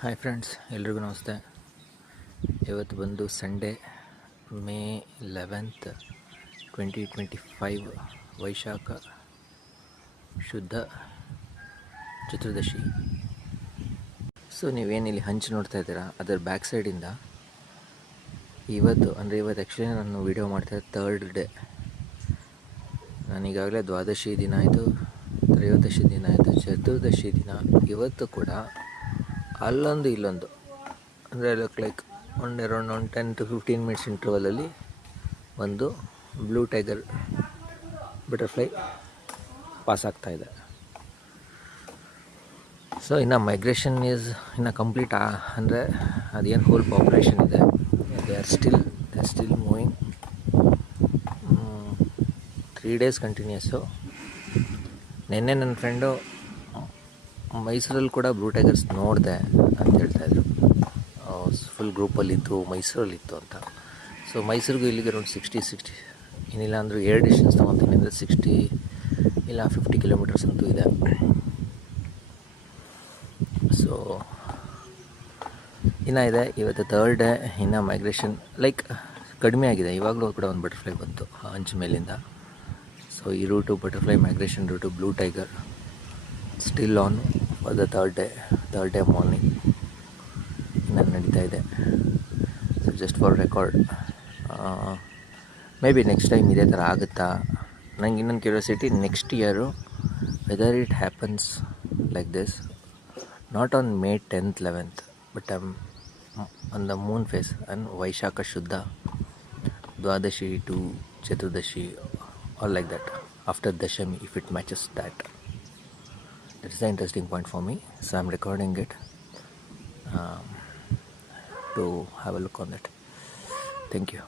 Hi friends, ಎಲ್ರಿಗೂ ನಮಸ್ತೆ. ಇವತ್ತು ಬಂದು ಸಂಡೇ, ಮೇ 11th 2025, ವೈಶಾಖ ಶುದ್ಧ ಚತುರ್ದಶಿ. ಸೊ ನೀವೇನಿಲ್ಲಿ ಹಂಚು ನೋಡ್ತಾ ಇದ್ದೀರಾ, ಅದರ ಬ್ಯಾಕ್ ಸೈಡಿಂದ ಇವತ್ತು ಆ್ಯಕ್ಚುಲಿ ನಾನು ವೀಡಿಯೋ ಮಾಡ್ತಾ ಥರ್ಡ್ ಡೇ. ನಾನೀಗಾಗಲೇ ದ್ವಾದಶಿ ದಿನ ಆಯಿತು, ತ್ರಯೋದಶಿ ದಿನ ಆಯಿತು, ಚತುರ್ದಶಿ ದಿನ. ಇವತ್ತು ಕೂಡ ಅಲ್ಲೊಂದು ಇಲ್ಲೊಂದು ಅಂದರೆ ಲೈಕ್ ಅರೌಂಡ್ 10 to 15 ಮಿನಿಟ್ಸ್ ಇಂಟರ್ವಲಲ್ಲಿ ಒಂದು ಬ್ಲೂ ಟೈಗರ್ ಬಟರ್ಫ್ಲೈ ಪಾಸ್ ಆಗ್ತಾಯಿದೆ. ಸೊ ಇನ್ನು ಮೈಗ್ರೇಷನ್ ಇನ್ನು ಕಂಪ್ಲೀಟ್ ಅಂದರೆ ಅದೇನು ಹೋಲ್ ಪಾಪ್ಯುಲೇಷನ್ ಇದೆ, they are still moving 3 days continuous. ನಿನ್ನೆ ನನ್ನ ಫ್ರೆಂಡು ಮೈಸೂರಲ್ಲಿ ಕೂಡ ಬ್ಲೂ ಟೈಗರ್ಸ್ ನೋಡಿದೆ ಅಂತ ಹೇಳ್ತಾಯಿದ್ರು. ಫುಲ್ ಗ್ರೂಪಲ್ಲಿತ್ತು, ಮೈಸೂರಲ್ಲಿತ್ತು ಅಂತ. ಸೊ ಮೈಸೂರಿಗೂ ಇಲ್ಲಿಗೆ ಅರೌಂಡ್ 60 ಏನಿಲ್ಲ ಅಂದರೂ ಏರ್ ಡಿಸ್ಟೆನ್ಸ್ ತೊಗೊತೀನಿ ಅಂದರೆ 60 ಇಲ್ಲ 50 ಕಿಲೋಮೀಟರ್ಸ್ ಅಂತೂ ಇದೆ. ಸೊ ಇನ್ನೂ ಇದೆ, ಇವತ್ತು ಥರ್ಡ್ ಡೇ. ಇನ್ನು ಮೈಗ್ರೇಷನ್ ಲೈಕ್ ಕಡಿಮೆ ಆಗಿದೆ. ಇವಾಗಲೂ ಕೂಡ ಒಂದು ಬಟರ್ಫ್ಲೈ ಬಂತು ಅಂಚು ಮೇಲಿಂದ. ಸೊ ಈ route butterfly migration route blue tiger still on for the third day morning ಇನ್ನು ನಡೀತಾ ಇದೆ. So just for record, may be next time ಇದೇ ಥರ ಆಗುತ್ತಾ. ನಂಗೆ ಇನ್ನೊಂದು curiosity, next year whether it happens like this, not on May 10th 11th, but on the moon phase and Vaishakha Shuddha Dwadashi to Chaturdashi or like that after Dashami, if it matches that. That is the interesting point for me. So I'm recording it to have a look on that. Thank you.